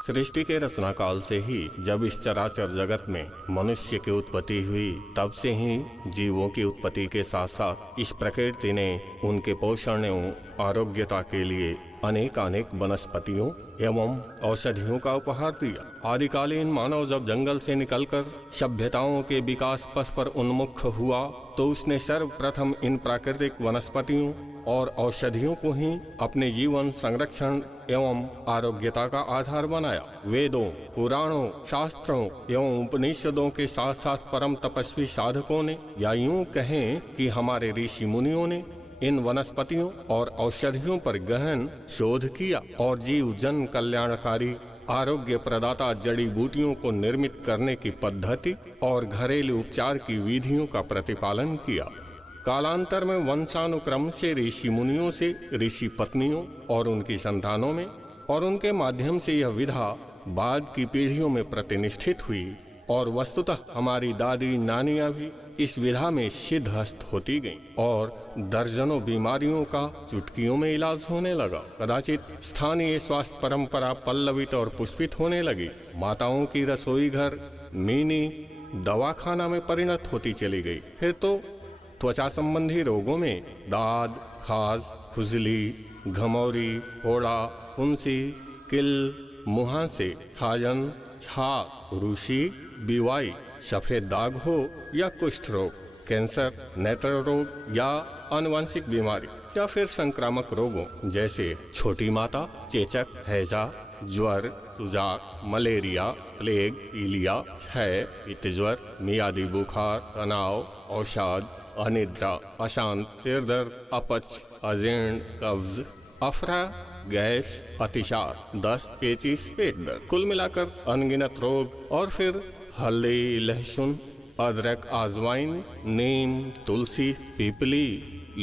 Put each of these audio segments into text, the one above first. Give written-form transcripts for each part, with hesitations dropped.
सृष्टि के रचना काल से ही जब इस चराचर जगत में मनुष्य की उत्पत्ति हुई, तब से ही जीवों की उत्पत्ति के साथ साथ इस प्रकृति ने उनके पोषण एवं आरोग्यता के लिए अनेक वनस्पतियों एवं औषधियों का उपहार दिया। आदिकालीन मानव जब जंगल से निकलकर सभ्यताओं के विकास पथ पर उन्मुख हुआ, तो उसने सर्वप्रथम इन प्राकृतिक वनस्पतियों और औषधियों को ही अपने जीवन संरक्षण एवं आरोग्यता का आधार बनाया। वेदों, पुराणों, शास्त्रों एवं उपनिषदों के साथ साथ परम तपस्वी साधकों ने, या यूं कहें कि हमारे ऋषि मुनियों ने, इन वनस्पतियों और औषधियों पर गहन शोध किया और जीव जन कल्याणकारी आरोग्य प्रदाता जड़ी बूटियों को निर्मित करने की पद्धति और घरेलू उपचार की विधियों का प्रतिपालन किया। कालांतर में वंशानुक्रम से ऋषि मुनियों से ऋषि पत्नियों और उनकी संतानों में, और उनके माध्यम से यह विधा बाद की पीढ़ियों में प्रतिनिष्ठित हुई और वस्तुतः हमारी दादी नानियां भी इस विधा में सिद्धहस्त होती गईं और दर्जनों बीमारियों का चुटकियों में इलाज होने लगा। कदाचित स्थानीय स्वास्थ्य परंपरा पल्लवित और पुष्पित होने लगी। माताओं की रसोई घर मिनी दवाखाना में परिणत होती चली गई। फिर तो त्वचा संबंधी रोगों में दाद, खाज, खुजली, घमौरी, फोड़ा, फुंसी, किल, मुहांसे, खाजन, छाक, रुसी, बीवाई, सफेद दाग हो या कुष्ठ रोग, कैंसर, नेत्र रोग या आनुवंशिक बीमारी, या फिर संक्रामक रोगों जैसे छोटी माता, चेचक, हैजा, ज्वर, सुजाक, मलेरिया, प्लेग, पीलिया, क्षय, पित्तज्वर, मियादी बुखार, तनाव, अवसाद, अनिद्रा, अशांत, सिरदर्द, अपच, अजीर्ण, कब्ज, अफरा, गैस, अतिसार, दस्त, पेचिश, पेट दर्द, कुल मिलाकर अनगिनत रोग। और फिर हल्दी, लहसुन, अदरक, अजवाइन, नीम, तुलसी, पीपली,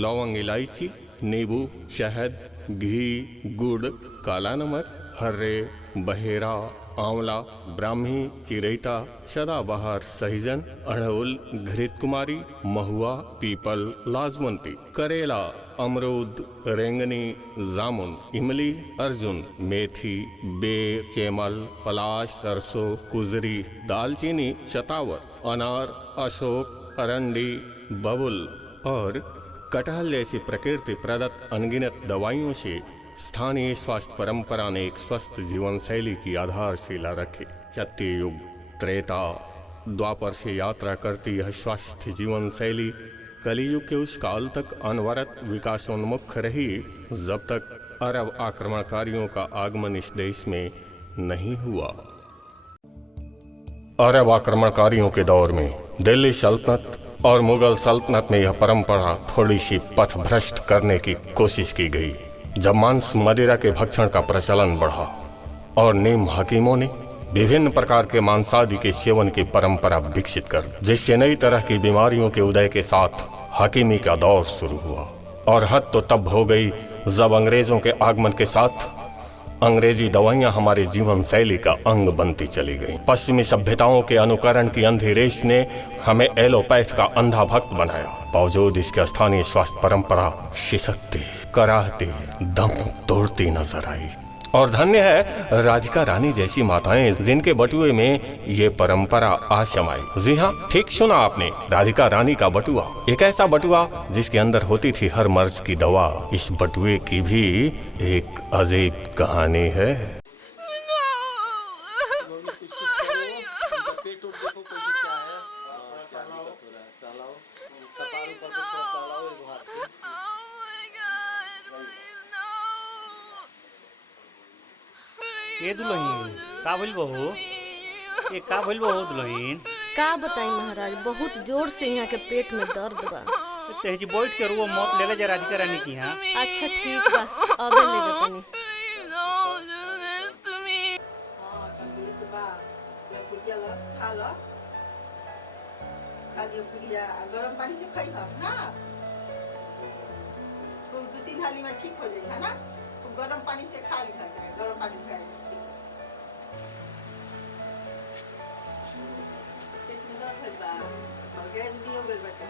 लौंग, इलायची, नींबू, शहद, घी, गुड़, काला नमक, हर्रे, बहेरा, आंवला, ब्राह्मी, चिरैता, सदाबहार, सहीजन, अड़हुल, घृत कुमारी, महुआ, पीपल, लाजवंती, करेला, अमरूद, रेंगनी, जामुन, इमली, अर्जुन, मेथी, बेर, चेमल, पलाश, सरसों, कुजरी, दालचीनी, शतावर, अनार, अशोक, अरंडी, बबुल और कटहल जैसी प्रकृति प्रदत्त अनगिनत दवाइयों से स्थानीय स्वास्थ्य परंपरा ने एक स्वस्थ जीवन शैली की आधारशिला रखी। सत्ययुग, त्रेता, द्वापर से यात्रा करती यह स्वास्थ्य जीवन शैली कलियुग के उस काल तक अनवरत विकासोन्मुख रही, जब तक अरब आक्रमणकारियों का आगमन इस देश में नहीं हुआ। अरब आक्रमणकारियों के दौर में दिल्ली सल्तनत और मुगल सल्तनत में यह परंपरा थोड़ी सी पथ भ्रष्ट करने की कोशिश की गई। जब मांस मदिरा के भक्षण का प्रचलन बढ़ा और नीम हकीमों ने विभिन्न प्रकार के मांसादि के सेवन की परंपरा विकसित कर, जिससे नई तरह की बीमारियों के उदय के साथ हकीमी का दौर शुरू हुआ। और हद तो तब हो गई जब अंग्रेजों के आगमन के साथ अंग्रेजी दवाइयां हमारे जीवन शैली का अंग बनती चली गईं। पश्चिमी सभ्यताओं के अनुकरण की अंधी रेस ने हमें एलोपैथ का अंधा भक्त बनाया। बावजूद इसके स्थानीय स्वास्थ्य परंपरा सिसकती, कराहती, दम तोड़ती नजर आई। और धन्य है राधिका रानी जैसी माताएं जिनके बटुए में ये परंपरा आज समाई। जी हाँ, ठीक सुना आपने, राधिका रानी का बटुआ, एक ऐसा बटुआ जिसके अंदर होती थी हर मर्ज की दवा। इस बटुए की भी एक अजीब कहानी है। ए दुल्हीन का भइल बहू? ए का भइल बहू दुल्हीन? का बताई महाराज, बहुत जोर से यहाँ के पेट में दर्द बा। तेजी बैठ के रुआ मत ले ले जा राधिका रानी की यहाँ। अच्छा ठीक बा, अबे ले जातनी। गरम पानी से खाई ना, तो 2-3 थाली में ठीक हो जाएगा ना। तो गरम पानी से खा ली सकता है, गरम पानी से खाएगा। गैस भी हो गई बेटा,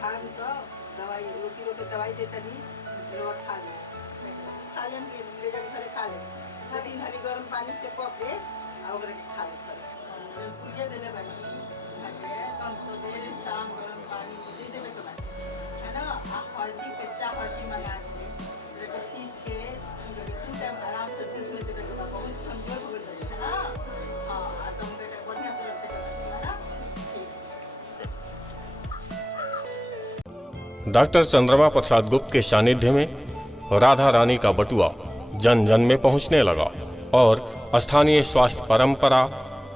खा ली तो दवाई, रोटी दवाई देता नहीं, खा ले ले जाकर घरे खा ले। दो तीन घड़ी गर्म पानी से पके आ ओकरे के खा ले पुड़िया देले बाड़ी खाके कम सवेरे शाम गरम पानी में दे देवे के बाड़ी है ना। आ हल्दी कच्चा हल्दी मंगा के ओकरे पीस के उनके 2 टाइम आराम से दूध में देवे के बा। बहुत कमजोर हो गइल है ना। हां आ तो उनके बढ़िया से रखे के बा ना। ठीक। डॉक्टर चंद्रमा प्रसाद गुप्त के सानिध्य में राधा रानी का बटुआ जन जन में पहुंचने लगा और स्थानीय स्वास्थ्य परंपरा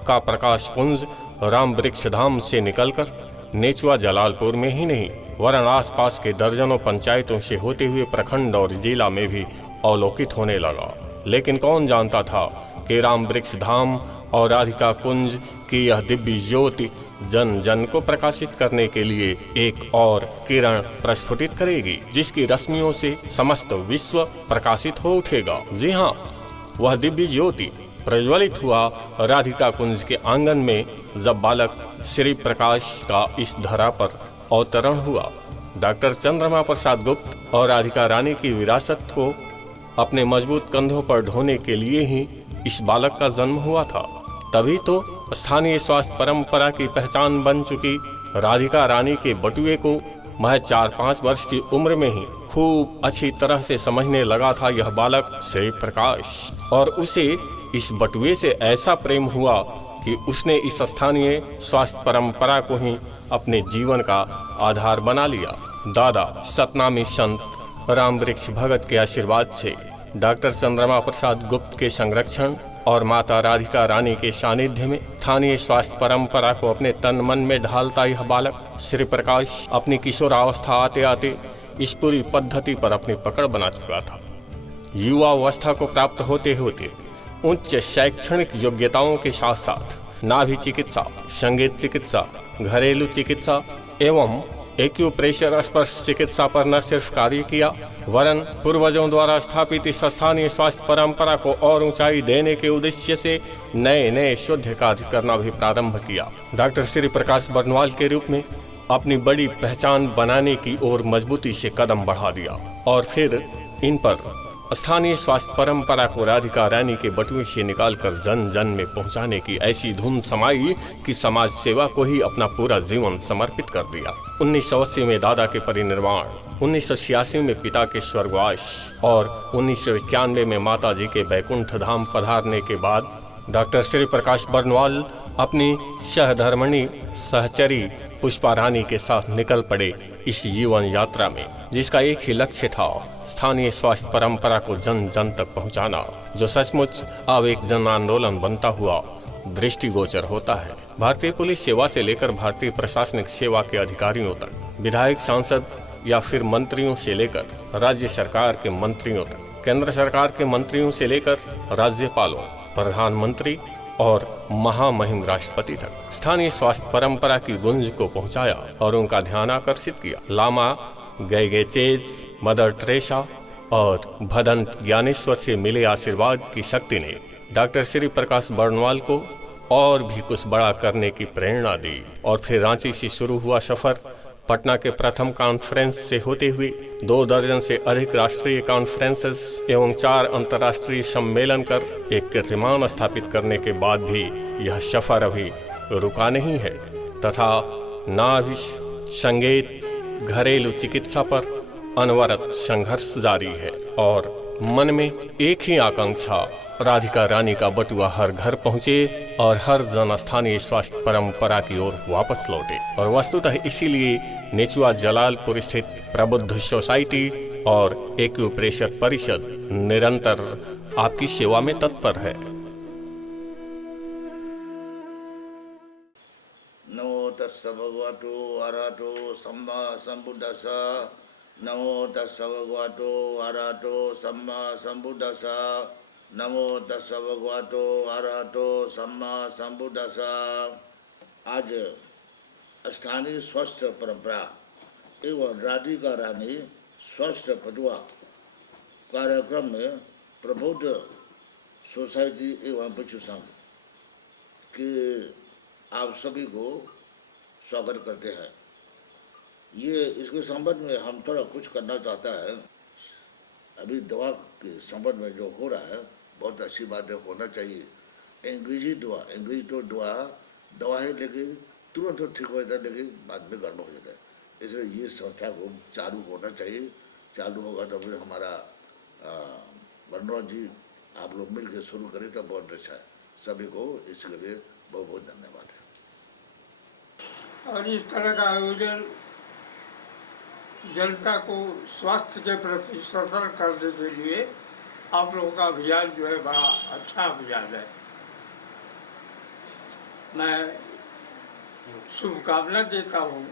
का प्रकाश पुंज राम वृक्ष धाम से निकलकर नेचुआ जलालपुर में ही नहीं वरन आसपास के दर्जनों पंचायतों से होते हुए प्रखंड और जिला में भी अवलोकित होने लगा। लेकिन कौन जानता था कि राम वृक्ष धाम और राधिका कुंज की यह दिव्य ज्योति जन जन को प्रकाशित करने के लिए एक और किरण प्रस्फुटित करेगी, जिसकी रश्मियों से समस्त विश्व प्रकाशित हो उठेगा। जी हाँ, वह दिव्य ज्योति प्रज्वलित हुआ राधिका कुंज के आंगन में जब बालक श्री प्रकाश का इस धरा पर अवतरण हुआ। डॉक्टर चंद्रमा प्रसाद गुप्त और राधिका रानी की विरासत को अपने मजबूत कंधों पर ढोने के लिए ही इस बालक का जन्म हुआ था। तभी तो स्थानीय स्वास्थ्य परंपरा की पहचान बन चुकी राधिका रानी के बटुए को महज 4-5 वर्ष की उम्र में ही खूब अच्छी तरह से समझने लगा था यह बालक श्री प्रकाश। और उसे इस बटुए से ऐसा प्रेम हुआ कि उसने इस स्थानीय स्वास्थ्य परंपरा को ही अपने जीवन का आधार बना लिया। दादा सतनामी संत राम वृक्ष भगत के आशीर्वाद से डॉक्टर चंद्रमा प्रसाद गुप्त के संरक्षण और माता राधिका रानी के सानिध्य में स्थानीय स्वास्थ्य परंपरा को अपने तन मन में ढालता यह बालक श्री प्रकाश अपनी किशोरावस्था आते आते इस पूरी पद्धति पर अपनी पकड़ बना चुका था। युवावस्था को प्राप्त होते होते उच्च शैक्षणिक योग्यताओं के साथ साथ नाभि चिकित्सा, संगीत चिकित्सा, घरेलू चिकित्सा एवं एक्यूप्रेशर स्पर्श चिकित्सा पर न सिर्फ कार्य किया वरन पूर्वजों द्वारा स्थापित इस स्थानीय स्वास्थ्य परंपरा को और ऊंचाई देने के उद्देश्य से नए नए शोध कार्य करना भी प्रारंभ किया। डॉक्टर श्री प्रकाश बर्नवाल के रूप में अपनी बड़ी पहचान बनाने की ओर मजबूती से कदम बढ़ा दिया और फिर इन पर स्थानीय स्वास्थ्य परंपरा को राधिका रानी के बटुए से निकालकर जन जन में पहुंचाने की ऐसी धुन समाई कि समाज सेवा को ही अपना पूरा जीवन समर्पित कर दिया। 1980 में दादा के परिनिर्वाण, 1986 में पिता के स्वर्गवास और 1991 में माता जी के बैकुंठ धाम पधारने के बाद डॉक्टर श्री प्रकाश बर्नवाल अपनी सहधर्मिणी सहचरी पुष्पा रानी के साथ निकल पड़े इस जीवन यात्रा में, जिसका एक ही लक्ष्य था स्थानीय स्वास्थ्य परंपरा को जन जन तक पहुंचाना, जो सचमुच अब एक जन आंदोलन बनता हुआ दृष्टिगोचर होता है। भारतीय पुलिस सेवा से लेकर भारतीय प्रशासनिक सेवा के अधिकारियों तक, विधायक, सांसद या फिर मंत्रियों से लेकर राज्य सरकार के मंत्रियों तक, केंद्र सरकार के मंत्रियों से लेकर राज्यपालों, प्रधानमंत्री और महामहिम राष्ट्रपति तक स्थानीय स्वास्थ्य परंपरा की गुंज को पहुंचाया और उनका ध्यान आकर्षित किया। लामा गैगेचेज, मदर टेरेसा और भदंत ज्ञानेश्वर से मिले आशीर्वाद की शक्ति ने डॉक्टर श्री प्रकाश बर्नवाल को और भी कुछ बड़ा करने की प्रेरणा दी। और फिर रांची से शुरू हुआ सफर पटना के प्रथम कॉन्फ्रेंस से होते हुए 2 दर्जन से अधिक राष्ट्रीय कॉन्फ्रेंसेस एवं 4 अंतर्राष्ट्रीय सम्मेलन कर एक कीर्तिमान स्थापित करने के बाद भी यह सफर अभी रुका नहीं है तथा नाभि, संगीत, घरेलू चिकित्सा पर अनवरत संघर्ष जारी है और मन में एक ही आकांक्षा राधिका रानी का बटुआ हर घर पहुंचे और हर जन स्थानीय स्वास्थ्य परंपरा की ओर वापस लौटे। और वस्तुतः इसीलिए नेचुआ जलालपुर स्थित प्रबुद्ध सोसाइटी और एक्यूप्रेशर परिषद निरंतर आपकी सेवा में तत्पर है। नमो तस्स भगवतो अरहतो सम्मा सम्बुद्धस्स। नमो तस्स भगवतो अरहतो सम्मा सम्बुद्धस्स। नमो तस्स भगवतो अरहतो सम्मा सम्बुद्धस्स। आज स्थानीय स्वास्थ्य परंपरा एवं राधिका रानी स्वास्थ्य पटुआ कार्यक्रम में प्रबुद्ध सोसाइटी एवं बच्चू संघ के आप सभी को स्वागत करते हैं। ये इसके संबंध में हम थोड़ा कुछ करना चाहता है। अभी दवा के संबंध में जो हो रहा है बहुत अच्छी बात है, होना चाहिए। अंग्रेजी दवा दवा है, लेकिन तुरंत तो ठीक हो जाता है, लेकिन बाद में गड़बड़ हो जाता है। इसलिए ये संस्था को चालू होना चाहिए। चालू होगा तो फिर हमारा बनराज जी आप लोग मिल के शुरू करें तो बहुत अच्छा है। सभी को इसके लिए बहुत बहुत धन्यवाद है। और इस तरह का आयोजन जनता को स्वास्थ्य के प्रति सतर्क करने के लिए आप लोगों का अभियान जो है बड़ा अच्छा अभियान है। मैं शुभकामना देता हूँ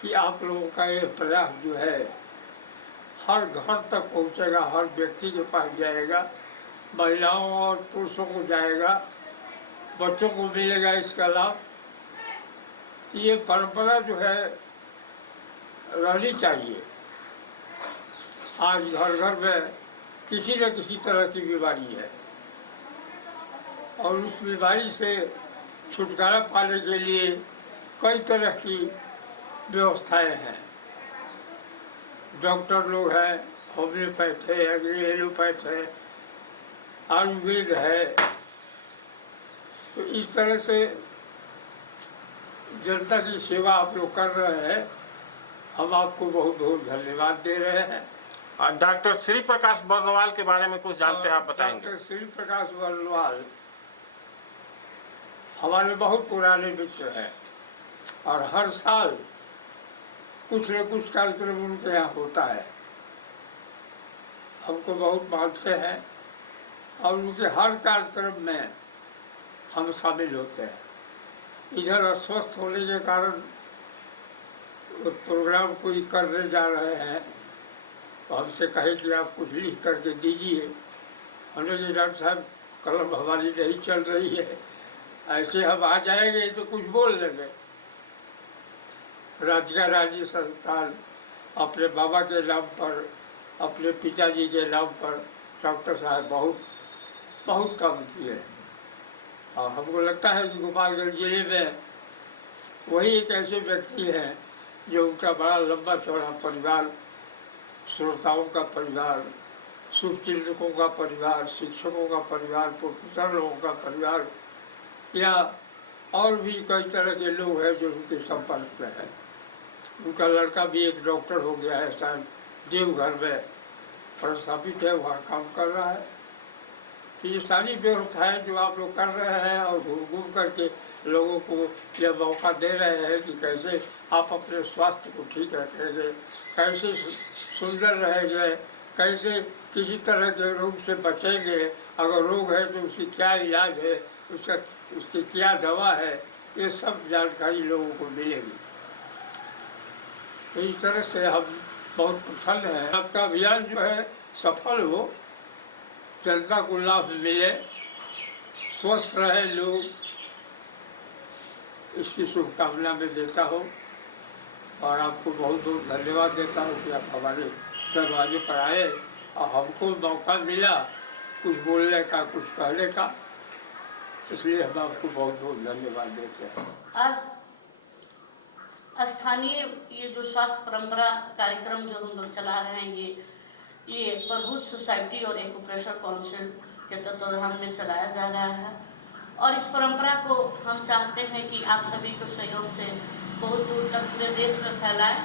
कि आप लोगों का ये प्रयास जो है हर घर तक पहुँचेगा, हर व्यक्ति के पास जाएगा, महिलाओं और पुरुषों को जाएगा, बच्चों को मिलेगा इसका लाभ। ये परंपरा जो है रहनी चाहिए। आज घर घर में किसी न किसी तरह की बीमारी है और उस बीमारी से छुटकारा पाने के लिए कई तरह की व्यवस्थाएं हैं। डॉक्टर लोग हैं, होम्योपैथ है, एलोपैथ है, आयुर्वेद है। तो इस तरह से जनता की सेवा आप लोग कर रहे हैं, हम आपको बहुत बहुत धन्यवाद दे रहे हैं। डॉक्टर श्री प्रकाश बर्नवाल के बारे में कुछ जानते हैं, आप बताएंगे? डॉक्टर श्री प्रकाश बर्नवाल हमारे बहुत पुराने मित्र हैं और हर साल कुछ न कुछ कार्यक्रम उनके यहाँ होता है। हमको बहुत मानते हैं और उनके हर कार्यक्रम में हम शामिल होते हैं। इधर अस्वस्थ होने के कारण प्रोग्राम कोई करने जा रहे हैं तो हमसे कहे कि आप कुछ लिख करके दीजिए। हमने कहा डॉक्टर साहब कलम हमारी नहीं चल रही है, ऐसे हम आ जाएंगे तो कुछ बोल देंगे। राज्य राज्य संस्थान अपने बाबा के नाम पर, अपने पिताजी के नाम पर डॉक्टर साहब बहुत काम किए और हमको लगता है कि गोपालगंज जिले में वही एक ऐसे व्यक्ति हैं जो उनका बड़ा लंबा चौड़ा परिवार, श्रोताओं का परिवार, शुभचिंतकों का परिवार, शिक्षकों का परिवार, प्रोफेसर लोगों का परिवार या और भी कई तरह के लोग हैं जो उनके संपर्क में हैं। उनका लड़का भी एक डॉक्टर हो गया है, शायद देवघर में प्रस्थापित है, वहाँ काम कर रहा है। तो ये सारी व्यवस्थाएं जो आप लोग कर रहे हैं और घूम करके लोगों को यह मौका दे रहे हैं कि कैसे आप अपने स्वास्थ्य को ठीक रखेंगे, कैसे सुंदर रहेंगे, कैसे किसी तरह के रोग से बचेंगे, अगर रोग है तो उसकी क्या इलाज है, उसकी क्या दवा है, ये सब जानकारी लोगों को मिलेगी। तो इस तरह से हम बहुत प्रसन्न हैं। आपका अभियान जो है सफल हो, जनता को लाभ मिले, स्वस्थ रहे लोग, इसकी शुभकामना में देता हूँ और आपको बहुत बहुत धन्यवाद देता हूँ कि आप हमारे दरवाजे पर आए और हमको मौका मिला कुछ बोलने का, कुछ कहने का, इसलिए हम आपको बहुत बहुत धन्यवाद देते हैं। आज स्थानीय ये जो स्वास्थ्य परंपरा कार्यक्रम जो हम लोग चला रहे हैं, ये प्रभुत सोसाइटी और एक्यूप्रेशर काउंसिल के तत्वाधान में चलाया जा रहा है और इस परंपरा को हम चाहते हैं कि आप सभी के सहयोग से बहुत दूर तक पूरे देश में फैलाएं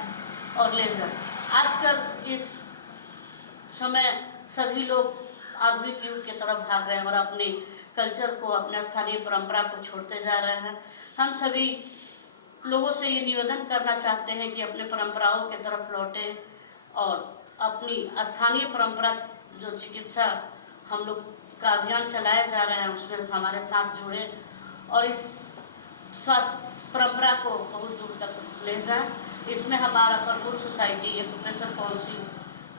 और ले जाएं। आजकल इस समय सभी लोग आधुनिक युग की तरफ भाग रहे हैं और अपने कल्चर को, अपना स्थानीय परंपरा को छोड़ते जा रहे हैं। हम सभी लोगों से ये निवेदन करना चाहते हैं कि अपने परंपराओं की तरफ लौटें और अपनी स्थानीय परंपरा जो चिकित्सा हम लोग का अभियान चलाया जा रहा है उसमें हमारे साथ जुड़े और इस स्वास्थ्य परंपरा को बहुत दूर तक ले जाएं। इसमें हमारा प्रभुत सोसाइटी एक्यूप्रेशर काउंसिल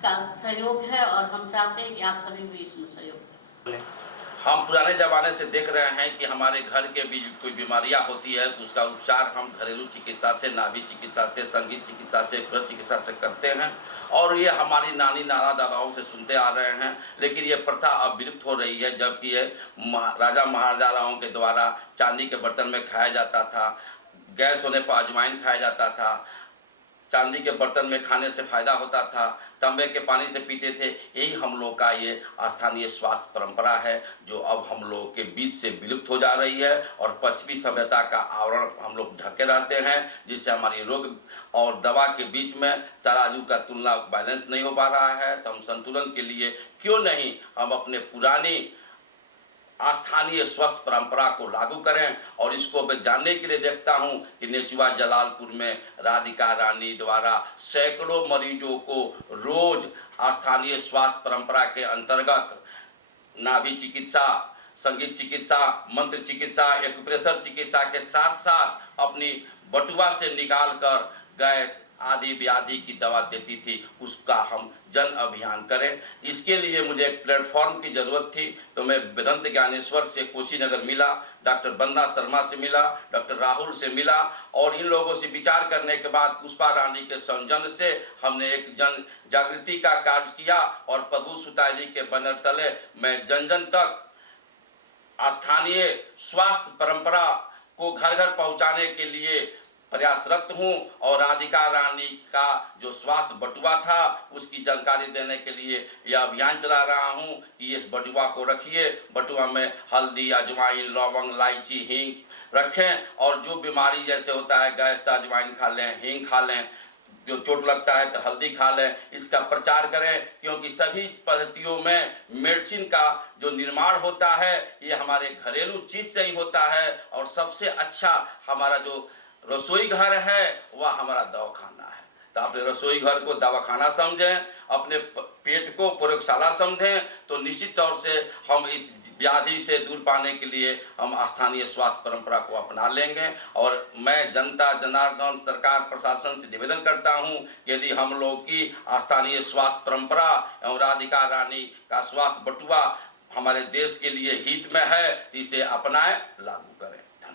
का सहयोग है और हम चाहते हैं कि आप सभी भी इसमें सहयोग करें। हम पुराने ज़माने से देख रहे हैं कि हमारे घर के भी कोई बीमारियां होती है तो उसका उपचार हम घरेलू चिकित्सा से, नाभि चिकित्सा से, संगीत चिकित्सा से, गृह चिकित्सा से करते हैं और ये हमारी नानी नाना दादाओं से सुनते आ रहे हैं। लेकिन ये प्रथा अब विलुप्त हो रही है, जबकि ये राजा महाराजाओं के द्वारा चांदी के बर्तन में खाया जाता था, गैस होने पर अजवाइन खाया जाता था, चांदी के बर्तन में खाने से फायदा होता था, तांबे के पानी से पीते थे। यही हम लोग का ये स्थानीय स्वास्थ्य परंपरा है जो अब हम लोग के बीच से विलुप्त हो जा रही है और पश्चिमी सभ्यता का आवरण हम लोग ढके रहते हैं, जिससे हमारी रोग और दवा के बीच में तराजू का तुलना बैलेंस नहीं हो पा रहा है। तो हम संतुलन के लिए क्यों नहीं हम अपने पुरानी स्थानीय स्वस्थ परंपरा को लागू करें। और इसको मैं जानने के लिए देखता हूं कि नेचुआ जलालपुर में राधिका रानी द्वारा सैकड़ों मरीजों को रोज स्थानीय स्वास्थ्य परंपरा के अंतर्गत नाभि चिकित्सा, संगीत चिकित्सा, मंत्र चिकित्सा, एक्यूप्रेशर चिकित्सा के साथ साथ अपनी बटुआ से निकाल कर गैस आदि व्याधि की दवा देती थी। उसका हम जन अभियान करें। इसके लिए मुझे एक प्लेटफॉर्म की ज़रूरत थी, तो मैं वेदांत ज्ञानेश्वर से कुशीनगर मिला, डॉक्टर बंदा शर्मा से मिला, डॉक्टर राहुल से मिला और इन लोगों से विचार करने के बाद पुष्पा रानी के सौजन्य से हमने एक जन जागृति का कार्य किया और प्रभु सुताई के बैनर तले मैं जन जन तक स्थानीय स्वास्थ्य परंपरा को घर घर पहुंचाने के लिए प्रयासरत हूं और राधिका रानी का जो स्वास्थ्य बटुआ था उसकी जानकारी देने के लिए यह अभियान चला रहा हूं कि इस बटुआ को रखिए। बटुआ में हल्दी, अजवाइन, लौंग, इलायची, हींग रखें और जो बीमारी जैसे होता है गैस तो अजवाइन खा लें, हींग खा लें, जो चोट लगता है तो हल्दी खा लें। इसका प्रचार करें क्योंकि सभी पद्धतियों में मेडिसिन का जो निर्माण होता है ये हमारे घरेलू चीज से ही होता है और सबसे अच्छा हमारा जो रसोई घर है वह हमारा दवाखाना है। तो अपने रसोई घर को दवाखाना समझें, अपने पेट को प्रयोगशाला समझें, तो निश्चित तौर से हम इस व्याधि से दूर पाने के लिए हम स्थानीय स्वास्थ्य परंपरा को अपना लेंगे। और मैं जनता जनार्दन सरकार प्रशासन से निवेदन करता हूं कि यदि हम लोग की स्थानीय स्वास्थ्य परंपरा एवं राधिका रानी का स्वास्थ्य बटुआ हमारे देश के लिए हित में है तो इसे अपनाएं, लागू करें।